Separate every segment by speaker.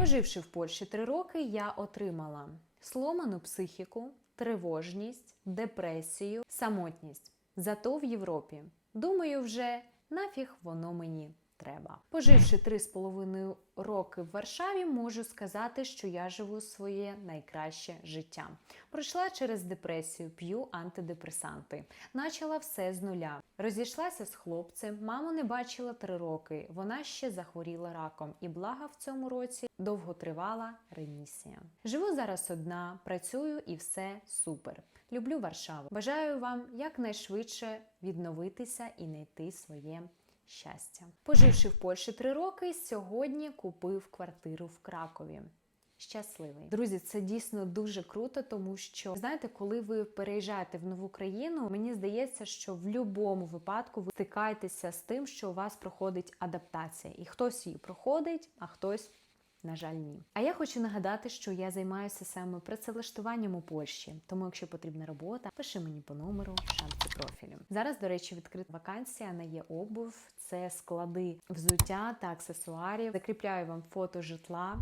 Speaker 1: Поживши в Польщі три роки, я отримала сломану психіку, тривожність, депресію, самотність. Зато в Європі. Думаю, вже нафіг воно мені треба. Поживши три з половиною роки в Варшаві, можу сказати, що я живу своє найкраще життя. Пройшла через депресію, п'ю антидепресанти. Начала все з нуля. Розійшлася з хлопцем, маму не бачила три роки. Вона ще захворіла раком, і блага в цьому році довготривала ремісія. Живу зараз одна, працюю і все супер. Люблю Варшаву. Бажаю вам якнайшвидше відновитися і знайти своє щастя. Поживши в Польщі три роки, сьогодні купив квартиру в Кракові. Щасливий. Друзі, це дійсно дуже круто, тому що знаєте, коли ви переїжджаєте в нову країну, мені здається, що в будь-якому випадку ви стикаєтеся з тим, що у вас проходить адаптація, і хтось її проходить, а хтось. На жаль, ні. А я хочу нагадати, що я займаюся саме працевлаштуванням у Польщі. Тому, якщо потрібна робота, пиши мені по номеру шанси профілю. Зараз, до речі, відкрита вакансія на є обув. Це склади взуття та аксесуарів. Закріпляю вам фото житла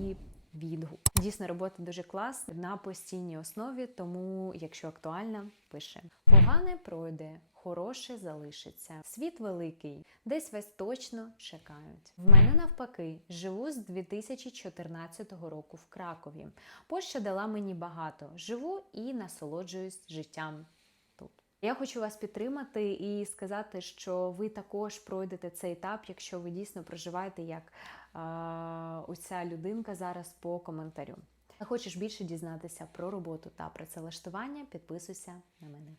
Speaker 1: і відгук. Дійсно, робота дуже класна на постійній основі, тому, якщо актуальна, пише. Погане пройде, хороше залишиться. Світ великий, десь вас точно чекають. В мене навпаки, живу з 2014 року в Кракові. Польща дала мені багато. Живу і насолоджуюсь життям. Я хочу вас підтримати і сказати, що ви також пройдете цей етап, якщо ви дійсно проживаєте як оця людинка зараз по коментарю. Хочеш більше дізнатися про роботу та працевлаштування, підписуйся на мене.